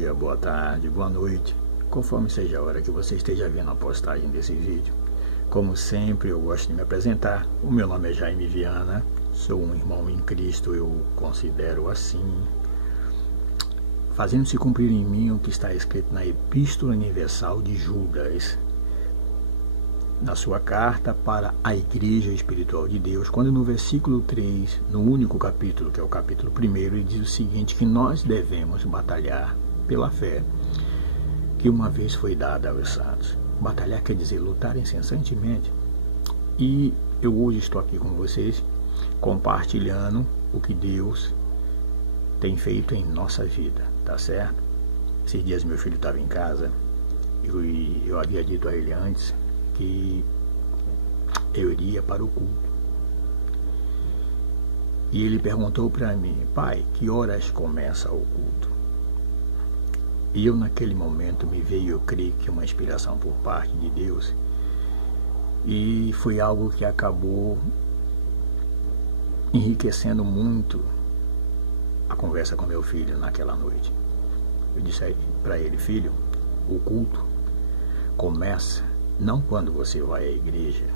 dia, boa tarde, boa noite, conforme seja a hora que você esteja vendo a postagem desse vídeo. Como sempre, eu gosto de me apresentar. O meu nome é Jaime Viana, sou um irmão em Cristo, eu considero assim, fazendo-se cumprir em mim o que está escrito na Epístola Universal de Judas, na sua carta para a Igreja Espiritual de Deus, quando no versículo 3, no único capítulo, que é o capítulo 1, ele diz o seguinte, que nós devemos batalhar pela fé que uma vez foi dada aos santos. Batalhar quer dizer lutar incessantemente. E eu hoje estou aqui com vocês, compartilhando o que Deus tem feito em nossa vida, tá certo? Esses dias meu filho estava em casa e eu havia dito a ele antes que eu iria para o culto. E ele perguntou para mim, pai, que horas começa o culto? E eu naquele momento me veio, eu creio que uma inspiração por parte de Deus, e foi algo que acabou enriquecendo muito a conversa com meu filho naquela noite. Eu disse para ele, filho, o culto começa não quando você vai à igreja.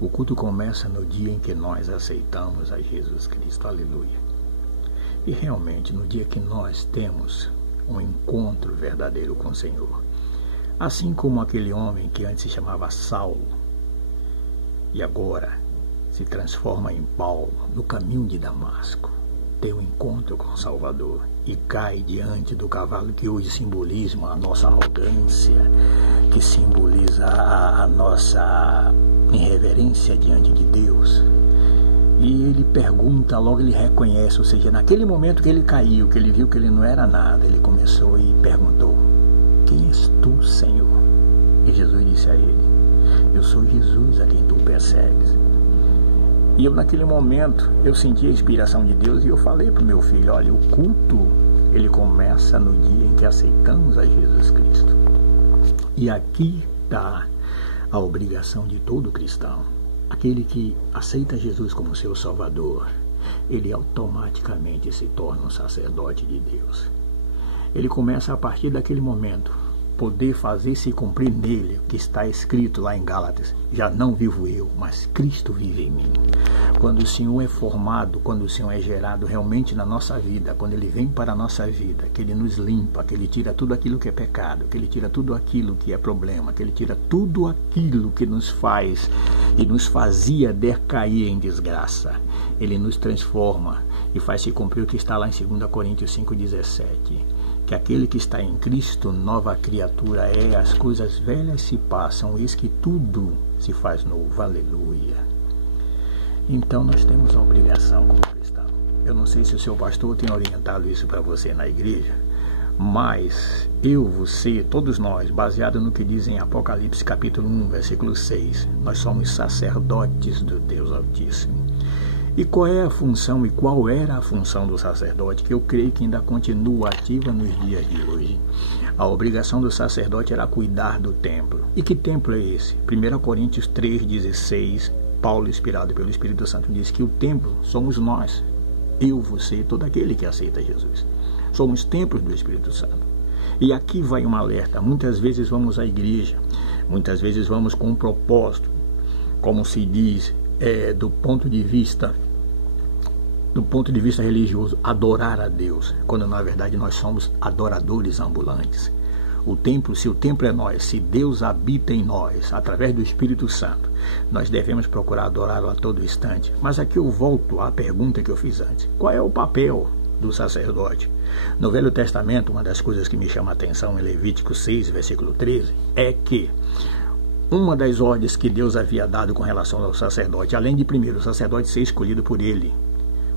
O culto começa no dia em que nós aceitamos a Jesus Cristo. Aleluia. E realmente, no dia que nós temos um encontro verdadeiro com o Senhor. Assim como aquele homem que antes se chamava Saulo e agora se transforma em Paulo no caminho de Damasco, tem um encontro com o Salvador e cai diante do cavalo que hoje simboliza a nossa arrogância, que simboliza a nossa irreverência diante de Deus. E ele pergunta, logo ele reconhece, ou seja, naquele momento que ele caiu, que ele viu que ele não era nada, ele começou e perguntou, quem és tu, Senhor? E Jesus disse a ele, eu sou Jesus a quem tu persegues. E eu naquele momento, eu senti a inspiração de Deus e eu falei para o meu filho, olha, o culto, ele começa no dia em que aceitamos a Jesus Cristo. E aqui está a obrigação de todo cristão. Aquele que aceita Jesus como seu Salvador, ele automaticamente se torna um sacerdote de Deus. Ele começa a partir daquele momento poder fazer-se cumprir nele o que está escrito lá em Gálatas, já não vivo eu, mas Cristo vive em mim. Quando o Senhor é formado, quando o Senhor é gerado realmente na nossa vida, quando Ele vem para a nossa vida, que Ele nos limpa, que Ele tira tudo aquilo que é pecado, que Ele tira tudo aquilo que é problema, que Ele tira tudo aquilo que nos faz e nos fazia decair em desgraça. Ele nos transforma e faz-se cumprir o que está lá em 2 Coríntios 5,17. Que aquele que está em Cristo, nova criatura é, as coisas velhas se passam, eis que tudo se faz novo. Aleluia. Então nós temos a obrigação como cristão. Eu não sei se o seu pastor tem orientado isso para você na igreja, mas eu, você, todos nós, baseado no que diz em Apocalipse capítulo 1, versículo 6, nós somos sacerdotes do Deus Altíssimo. E qual é a função e qual era a função do sacerdote, que eu creio que ainda continua ativa nos dias de hoje? A obrigação do sacerdote era cuidar do templo. E que templo é esse? 1 Coríntios 3,16, Paulo, inspirado pelo Espírito Santo, diz que o templo somos nós, eu, você, todo aquele que aceita Jesus. Somos templos do Espírito Santo. E aqui vai um alerta, muitas vezes vamos à igreja, muitas vezes vamos com um propósito, como se diz, do ponto de vista religioso, adorar a Deus, quando na verdade nós somos adoradores ambulantes. O templo, se o templo é nós, se Deus habita em nós, através do Espírito Santo, nós devemos procurar adorá-lo a todo instante. Mas aqui eu volto à pergunta que eu fiz antes. Qual é o papel do sacerdote? No Velho Testamento, uma das coisas que me chama a atenção em Levítico 6, versículo 13, é que uma das ordens que Deus havia dado com relação ao sacerdote, além de primeiro o sacerdote ser escolhido por ele,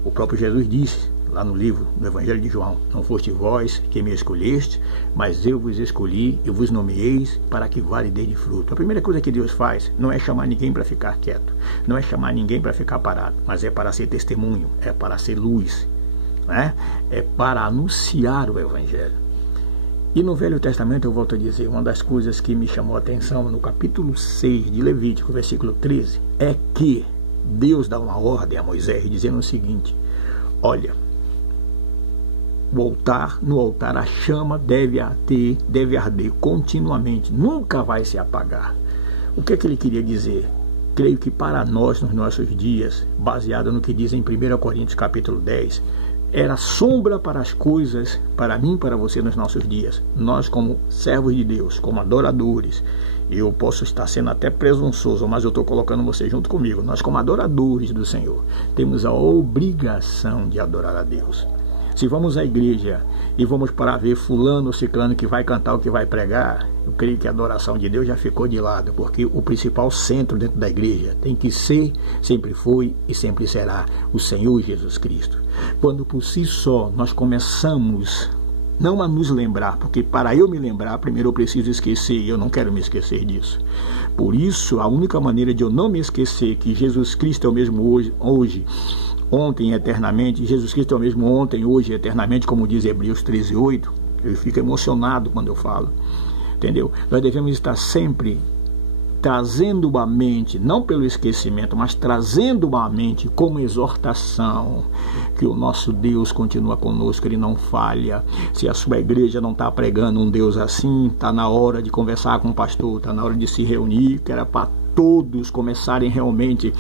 o próprio Jesus disse lá no livro, no Evangelho de João, não foste vós que me escolheste, mas eu vos escolhi e vos nomeeis para que vale dê de fruto. A primeira coisa que Deus faz não é chamar ninguém para ficar quieto, não é chamar ninguém para ficar parado, mas é para ser testemunho, é para ser luz, né? É para anunciar o Evangelho. E no Velho Testamento, eu volto a dizer, uma das coisas que me chamou a atenção no capítulo 6 de Levítico, versículo 13, é que Deus dá uma ordem a Moisés dizendo o seguinte: olha, no altar a chama deve arder continuamente, nunca vai se apagar. O que é que ele queria dizer? Creio que para nós, nos nossos dias, baseado no que diz em 1 Coríntios capítulo 10, era sombra para as coisas, para mim e para você nos nossos dias. Nós, como servos de Deus, como adoradores, eu posso estar sendo até presunçoso, mas eu estou colocando você junto comigo. Nós, como adoradores do Senhor, temos a obrigação de adorar a Deus. Se vamos à igreja e vamos para ver fulano ou ciclano que vai cantar ou que vai pregar, eu creio que a adoração de Deus já ficou de lado, porque o principal centro dentro da igreja tem que ser, sempre foi e sempre será o Senhor Jesus Cristo. Quando por si só nós começamos não a nos lembrar, porque para eu me lembrar, primeiro eu preciso esquecer, e eu não quero me esquecer disso. Por isso, a única maneira de eu não me esquecer que Jesus Cristo é o mesmo hoje, ontem e eternamente, Jesus Cristo é o mesmo ontem, hoje e eternamente, como diz Hebreus 13:8, eu fico emocionado quando eu falo, entendeu? Nós devemos estar sempre trazendo a mente, não pelo esquecimento, mas trazendo a mente como exortação, que o nosso Deus continua conosco, Ele não falha. Se a sua igreja não está pregando um Deus assim, está na hora de conversar com o pastor, está na hora de se reunir, que era para todos começarem realmente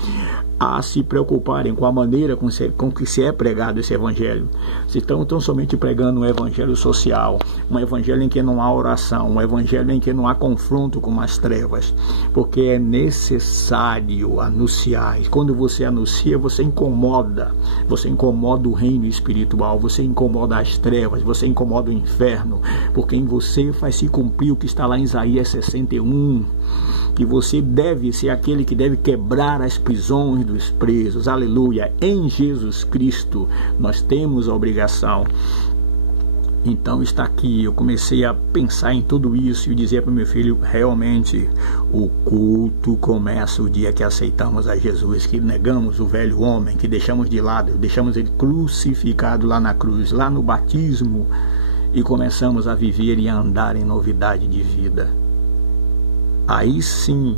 a se preocuparem com a maneira com que se é pregado esse evangelho. Se estão tão somente pregando um evangelho social, um evangelho em que não há oração, um evangelho em que não há confronto com as trevas, porque é necessário anunciar. E quando você anuncia, você incomoda o reino espiritual, você incomoda as trevas, você incomoda o inferno, porque em você faz se cumprir o que está lá em Isaías 61, que você deve ser aquele que deve quebrar as prisões dos presos. Aleluia! Em Jesus Cristo nós temos a obrigação. Então está aqui, eu comecei a pensar em tudo isso e dizer para o meu filho, realmente o culto começa o dia que aceitamos a Jesus, que negamos o velho homem, que deixamos de lado, deixamos ele crucificado lá na cruz, lá no batismo, e começamos a viver e a andar em novidade de vida. Aí sim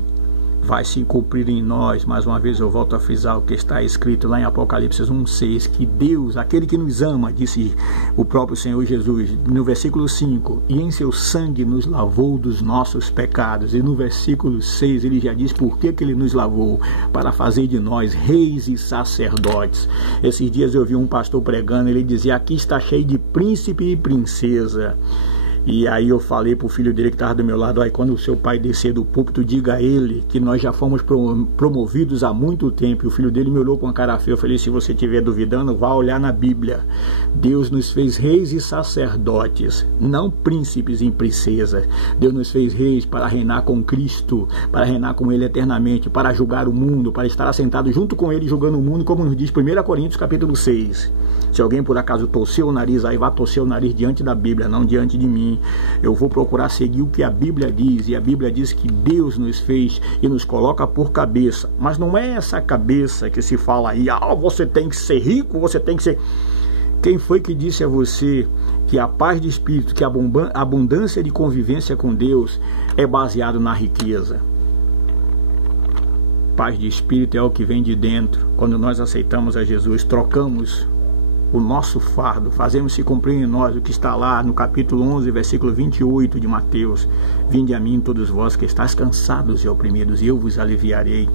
vai se cumprir em nós, mais uma vez eu volto a frisar o que está escrito lá em Apocalipse 1:6, que Deus, aquele que nos ama, disse o próprio Senhor Jesus, no versículo 5, e em seu sangue nos lavou dos nossos pecados, e no versículo 6 ele já diz por que ele nos lavou, para fazer de nós reis e sacerdotes. Esses dias eu vi um pastor pregando, ele dizia, aqui está cheio de príncipe e princesa. E aí eu falei para o filho dele que estava do meu lado, aí quando o seu pai descer do púlpito, diga a ele que nós já fomos promovidos há muito tempo. E o filho dele me olhou com a cara feia. Eu falei, se você estiver duvidando, vá olhar na Bíblia. Deus nos fez reis e sacerdotes, não príncipes e princesas. Deus nos fez reis para reinar com Cristo, para reinar com Ele eternamente, para julgar o mundo, para estar assentado junto com Ele julgando o mundo, como nos diz 1 Coríntios capítulo 6. Se alguém por acaso torceu o nariz, aí vá torcer o nariz diante da Bíblia, não diante de mim. Eu vou procurar seguir o que a Bíblia diz, e a Bíblia diz que Deus nos fez e nos coloca por cabeça, mas não é essa cabeça que se fala aí, você tem que ser rico, você tem que ser... Quem foi que disse a você que a paz de espírito, que a abundância de convivência com Deus é baseado na riqueza? Paz de espírito é o que vem de dentro. Quando nós aceitamos a Jesus, trocamos o nosso fardo, fazemos se cumprir em nós o que está lá no capítulo 11, versículo 28 de Mateus. Vinde a mim todos vós que estáis cansados e oprimidos, e eu vos aliviarei.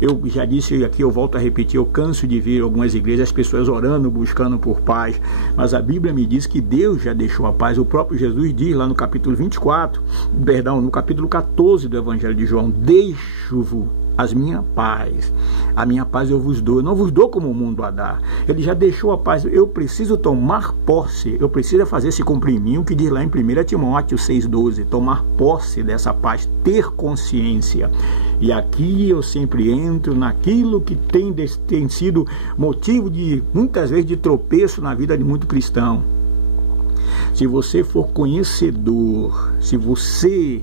Eu já disse aqui, eu volto a repetir, eu canso de ver algumas igrejas, as pessoas orando, buscando por paz, mas a Bíblia me diz que Deus já deixou a paz. O próprio Jesus diz lá no capítulo no capítulo 14 do Evangelho de João, deixo-vos a minha paz eu vos dou, eu não vos dou como o mundo a dá. Ele já deixou a paz, eu preciso tomar posse, eu preciso fazer esse cumprir em mim, o que diz lá em 1 Timóteo 6,12, tomar posse dessa paz, ter consciência. E aqui eu sempre entro naquilo que tem sido motivo de, muitas vezes, de tropeço na vida de muito cristão. Se você for conhecedor, se você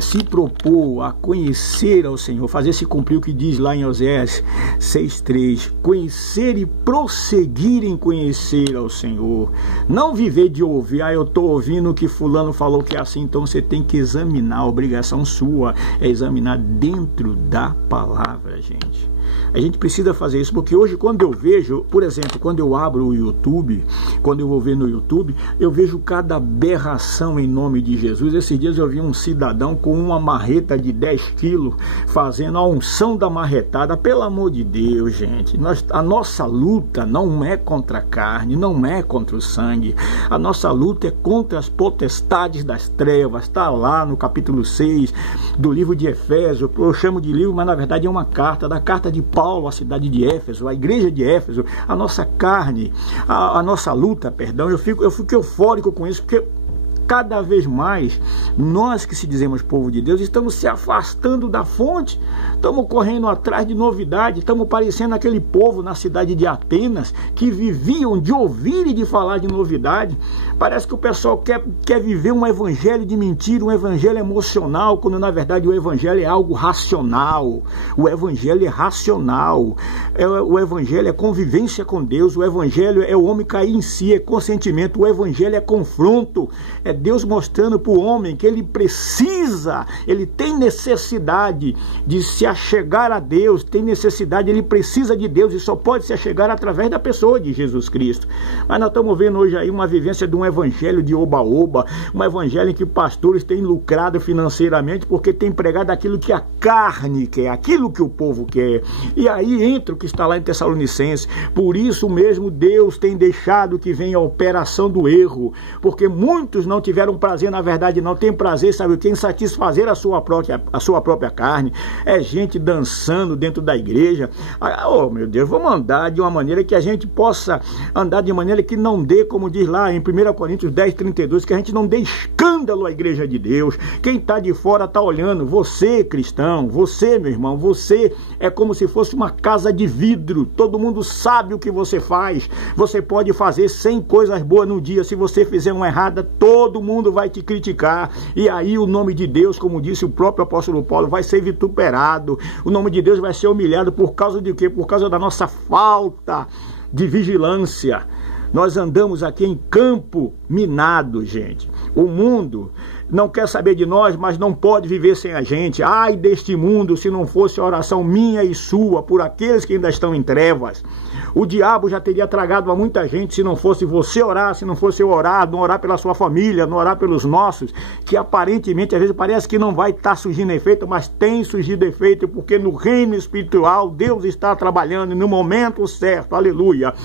se propor a conhecer ao Senhor, fazer se cumprir o que diz lá em Oséias 6:3, conhecer e prosseguir em conhecer ao Senhor, não viver de ouvir, eu estou ouvindo que fulano falou que é assim, então você tem que examinar, a obrigação sua é examinar dentro da palavra, gente. A gente precisa fazer isso, porque hoje quando eu vejo, por exemplo, quando eu abro o YouTube, quando eu vou ver no YouTube, eu vejo cada aberração em nome de Jesus. Esses dias eu vi um cidadão com uma marreta de 10 quilos fazendo a unção da marretada. Pelo amor de Deus, gente, a nossa luta não é contra a carne, não é contra o sangue. A nossa luta é contra as potestades das trevas. Está lá no capítulo 6 do livro de Efésios. Eu chamo de livro, mas na verdade é uma carta, da carta de Paulo, a cidade de Éfeso, a igreja de Éfeso. A nossa carne, a nossa luta, perdão, eu fico eufórico com isso, porque cada vez mais, nós que se dizemos povo de Deus, estamos se afastando da fonte, estamos correndo atrás de novidade, estamos parecendo aquele povo na cidade de Atenas, que viviam de ouvir e de falar de novidade. Parece que o pessoal quer viver um evangelho de mentira, um evangelho emocional, quando na verdade o evangelho é algo racional. O evangelho é racional, o evangelho é convivência com Deus, o evangelho é o homem cair em si, é consentimento, o evangelho é confronto, é Deus mostrando para o homem que ele precisa, ele tem necessidade de se achegar a Deus, tem necessidade, ele precisa de Deus e só pode se achegar através da pessoa de Jesus Cristo. Mas nós estamos vendo hoje aí uma vivência de um evangelho de oba-oba, um evangelho em que pastores têm lucrado financeiramente porque têm pregado aquilo que a carne quer, aquilo que o povo quer. E aí entra o que está lá em Tessalonicenses. Por isso mesmo Deus tem deixado que venha a operação do erro, porque muitos não tiveram prazer, na verdade não tem prazer, sabe o que? Em satisfazer a sua própria carne. É gente dançando dentro da igreja. Oh meu Deus, vamos andar de uma maneira que a gente possa andar de maneira que não dê, como diz lá em 1 Coríntios 10:32, que a gente não dê escândalo à igreja de Deus. Quem está de fora está olhando. Você, cristão, você, meu irmão, você é como se fosse uma casa de vidro. Todo mundo sabe o que você faz. Você pode fazer 100 coisas boas no dia. Se você fizer uma errada, todo mundo vai te criticar. E aí o nome de Deus, como disse o próprio apóstolo Paulo, vai ser vituperado. O nome de Deus vai ser humilhado por causa de quê? Por causa da nossa falta de vigilância. Nós andamos aqui em campo minado, gente. O mundo não quer saber de nós, mas não pode viver sem a gente. Ai deste mundo, se não fosse a oração minha e sua por aqueles que ainda estão em trevas. O diabo já teria tragado a muita gente se não fosse você orar, se não fosse eu orar, não orar pela sua família, não orar pelos nossos, que aparentemente às vezes parece que não vai estar surgindo efeito, mas tem surgido efeito, porque no reino espiritual Deus está trabalhando no momento certo. Aleluia.